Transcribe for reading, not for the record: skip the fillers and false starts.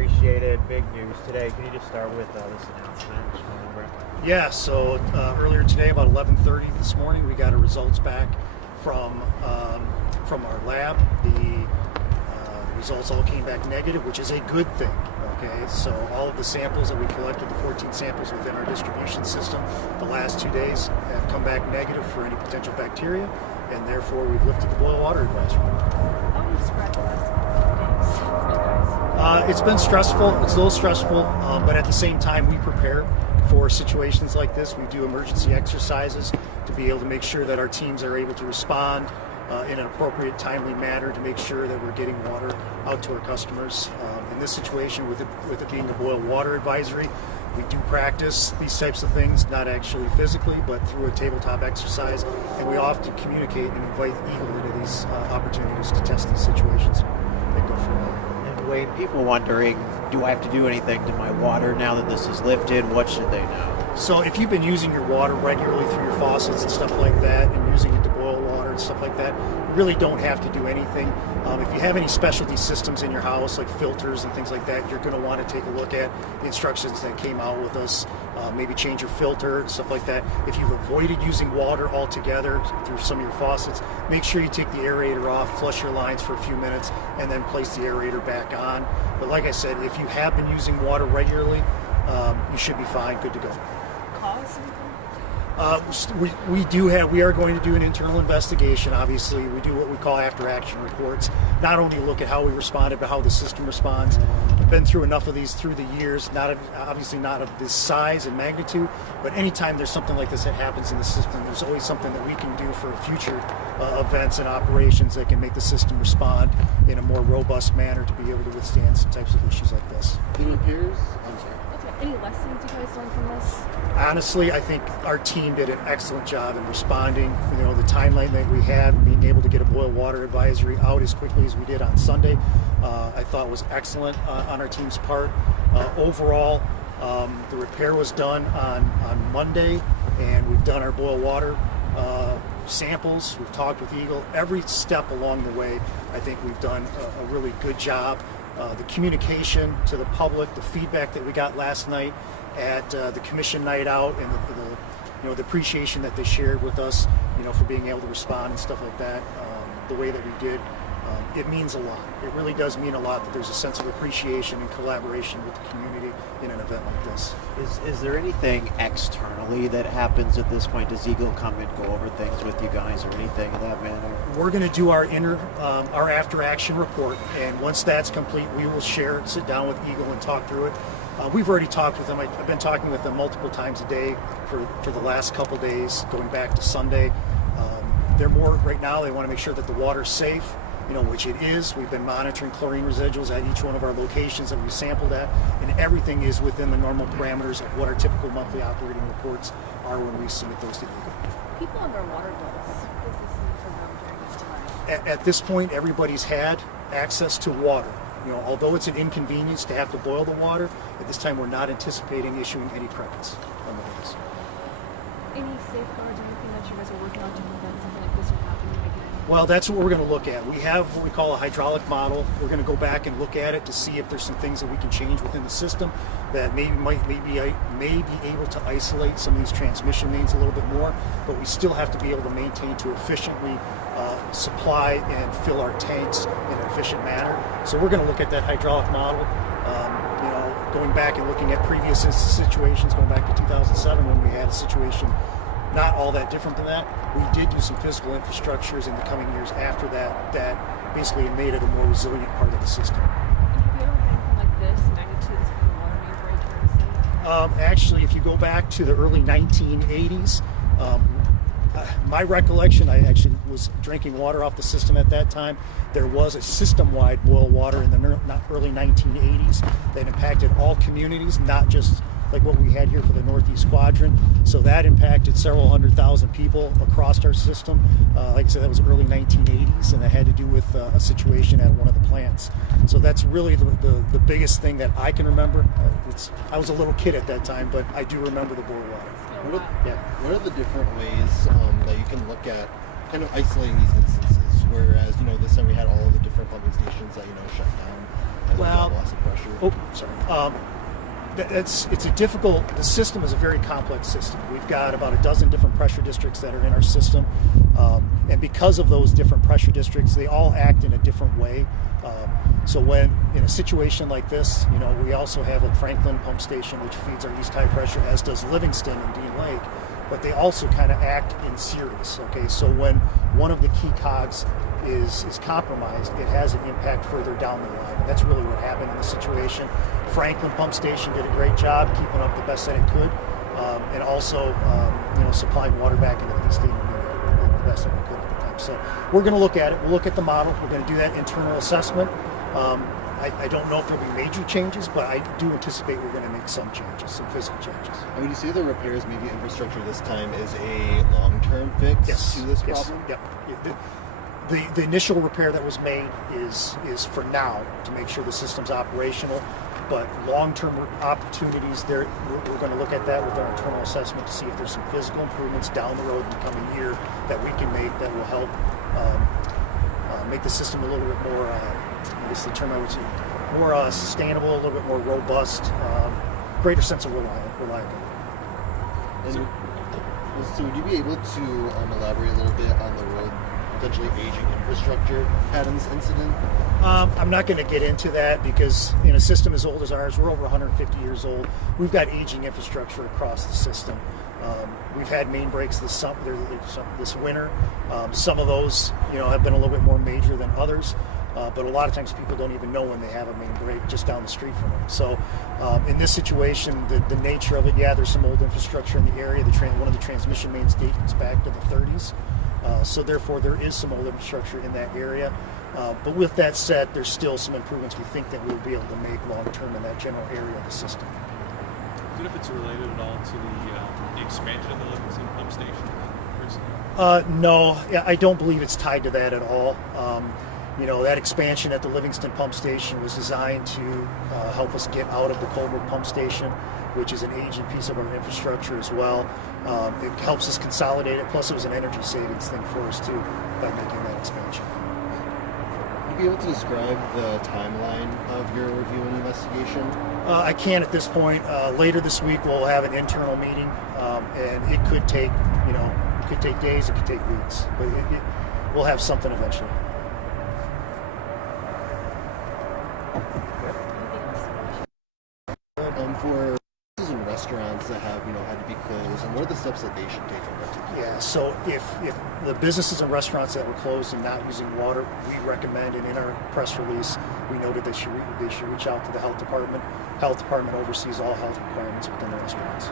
appreciate it. Big news today. Can you just start with this announcement? Just going over it? Yeah, so earlier today, about 11:30 this morning, we got our results back from our lab. The results all came back negative, which is a good thing. Okay, so all of the samples that we collected, the 14 samples within our distribution system, the last 2 days have come back negative for any potential bacteria, and therefore we've lifted the boil water advisory. How would you describe the last couple of days for you guys? It's been stressful. It's a little stressful, but at the same time, we prepare for situations like this. We do emergency exercises to be able to make sure that our teams are able to respond in an appropriate, timely manner to make sure that we're getting water out to our customers. In this situation, with it being a boil water advisory, we do practice these types of things, not actually physically, but through a tabletop exercise, and we often communicate and invite Eagle into these opportunities to test these situations and go from there. And Wayne, people wondering, do I have to do anything to my water now that this is lifted? What should they know? So if you've been using your water regularly through your faucets and stuff like that, and using it to boil water and stuff like that, you really don't have to do anything. If you have any specialty systems in your house, like filters and things like that, you're going to want to take a look at the instructions that came out with us. Maybe change your filter, stuff like that. If you've avoided using water altogether through some of your faucets, make sure you take the aerator off, flush your lines for a few minutes, and then place the aerator back on. But like I said, if you have been using water regularly, you should be fine, good to go. Cause something? We are going to do an internal investigation. Obviously, we do what we call after-action reports. Not only look at how we responded, but how the system responds. I've been through enough of these through the years. Obviously not of this size and magnitude, but anytime there's something like this that happens in the system, there's always something that we can do for future events and operations that can make the system respond in a more robust manner to be able to withstand some types of issues like this. Any peers? I'm sorry. Any lessons you guys learned from this? Honestly, I think our team did an excellent job in responding. You know, the timeline that we had, being able to get a boil water advisory out as quickly as we did on Sunday, I thought was excellent on our team's part. Overall, the repair was done on Monday, and we've done our boil water samples. We've talked with Eagle. Every step along the way, I think we've done a really good job. The communication to the public, the feedback that we got last night at the commission night out, and the appreciation that they shared with us, for being able to respond and stuff like that, the way that we did, it means a lot. It really does mean a lot that there's a sense of appreciation and collaboration with the community in an event like this. Is there anything externally that happens at this point? Does Eagle come and go over things with you guys or anything in that manner? We're going to do our after-action report, and once that's complete, we will sit down with Eagle and talk through it. We've already talked with them. I've been talking with them multiple times a day for the last couple days, going back to Sunday. They're more right now. They want to make sure that the water's safe, which it is. We've been monitoring chlorine residuals at each one of our locations that we sampled at, and everything is within the normal parameters of what our typical monthly operating reports are when we submit those to Eagle. People under water bills, what does this mean for them during this time? At this point, everybody's had access to water. Although it's an inconvenience to have to boil the water, at this time we're not anticipating issuing any credits on the bills. Any safeguards or anything that you guys are working on to prevent something like this from happening again? Well, that's what we're going to look at. We have what we call a hydraulic model. We're going to go back and look at it to see if there's some things that we can change within the system that may be able to isolate some of these transmission mains a little bit more, but we still have to be able to maintain to efficiently supply and fill our tanks in an efficient manner. So we're going to look at that hydraulic model, going back and looking at previous situations, going back to 2007 when we had a situation not all that different than that. We did do some physical infrastructures in the coming years after that basically made it a more resilient part of the system. Have you ever had anything like this, magnitudes for the water main break during the city? Actually, if you go back to the early 1980s, my recollection, I actually was drinking water off the system at that time. There was a system-wide boil water in the early 1980s that impacted all communities, not just like what we had here for the Northeast Quadrant. So that impacted several 100,000 people across our system. Like I said, that was early 1980s, and that had to do with a situation at one of the plants. So that's really the biggest thing that I can remember. I was a little kid at that time, but I do remember the boil water. What are the different ways that you can look at kind of isolating these instances? Whereas, this time we had all of the different pumping stations that, shut down as Well, loss of pressure? Oh, sorry. It's a difficult. The system is a very complex system. We've got about a dozen different pressure districts that are in our system, and because of those different pressure districts, they all act in a different way. So when in a situation like this, we also have a Franklin pump station which feeds our east high pressure, as does Livingston and Dean Lake, but they also kind of act in series. Okay, so when one of the key cogs is compromised, it has an impact further down the line. And that's really what happened in this situation. Franklin pump station did a great job keeping up the best that it could, and also supplying water back into the east intermediate the best that it could at the time. So we're going to look at it. We'll look at the model. We're going to do that internal assessment. I don't know if there'll be major changes, but I do anticipate we're going to make some changes, some physical changes. And when you say the repairs, maybe infrastructure this time is a long-term fix to this problem? Yep. The initial repair that was made is for now to make sure the system's operational, but long-term opportunities there, we're going to look at that with our internal assessment to see if there's some physical improvements down the road in the coming year that we can make that will help make the system a little bit more, I guess the term I would say, more sustainable, a little bit more robust, greater sense of reliability. And so would you be able to elaborate a little bit on the road potentially aging infrastructure had in this incident? I'm not going to get into that because in a system as old as ours, we're over 150 years old. We've got aging infrastructure across the system. We've had main breaks this winter. Some of those, have been a little bit more major than others. But a lot of times people don't even know when they have a main break just down the street from them. So in this situation, the nature of it, there's some old infrastructure in the area. One of the transmission mains dates back to the 30s. So therefore, there is some old infrastructure in that area. But with that said, there's still some improvements we think that we'll be able to make long-term in that general area of the system. Do you know if it's related at all to the expansion of the Livingston pump station recently? No, I don't believe it's tied to that at all. That expansion at the Livingston pump station was designed to help us get out of the Colbert pump station, which is an aging piece of our infrastructure as well. It helps us consolidate it, plus it was an energy savings thing for us too by making that expansion. Would you be able to describe the timeline of your review and investigation? I can't at this point. Later this week we'll have an internal meeting, and it could take, days, it could take weeks, but we'll have something eventually. For businesses and restaurants that have, had to be closed, and what are the steps that they should take in particular? Yeah, so if the businesses and restaurants that were closed and not using water, we recommend, and in our press release, we noted they should reach out to the health department. Health department oversees all health requirements within the restaurants.